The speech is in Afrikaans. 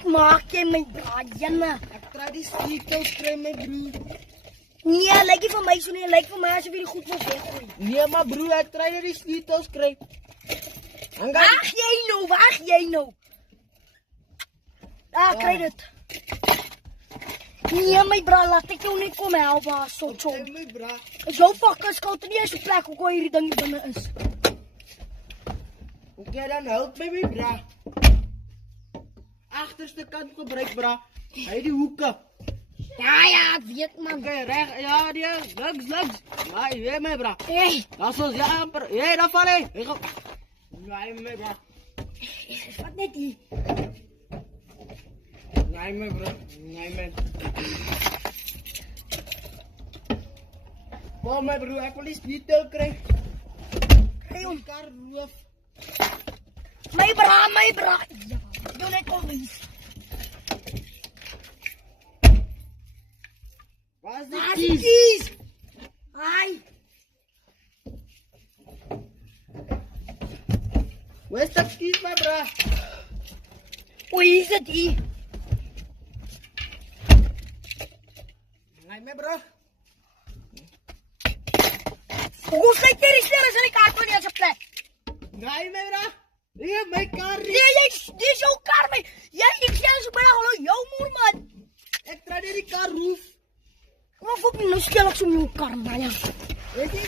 Wat maak jy my Brian? Ek kry die sleutels kry my broer. Nee, lyk nie vir my so nie, lyk vir my asof jy die goed wil weggooi. Nee maar broer, ek kry net die sleutels kry. Wag jy nou. Ah, kry dit. Nee my bra, laat ek jou net kom help as so chom. Hey my bra. Is jou pakke skout nie eens 'n plek hoe kon hierdie ding binne is. Okay, dan help my bra. Agterste kant gebruik bra. Hy die hoeke. Ja, ek weet man. Okay, reg. Ja, die links. Ja, jy my bra. Hey, Das ons ja amper. Hey, daar val hy. Hy gaan. Nee my bra. wat net hier. Nee my bra. Nee my. Kom my broer, ek wil die sleutel kry. Kry hom. Kar roof. My bra. Ja, jou net kom hier. Waar is die Waar is keys? die keys? Ai, Where's the keys my bra? hoe is dit hier? Nee my bra. Hoe sluit jy die sleutels in die kar toe nie as 'n plek? Nee my bra. Nee my kar. Nee, dis jou kar my. Ek sê so baie hallo jou moer man. Ek kry net die kar roof. Kom op, nou skielik so jou kar man. Weet jy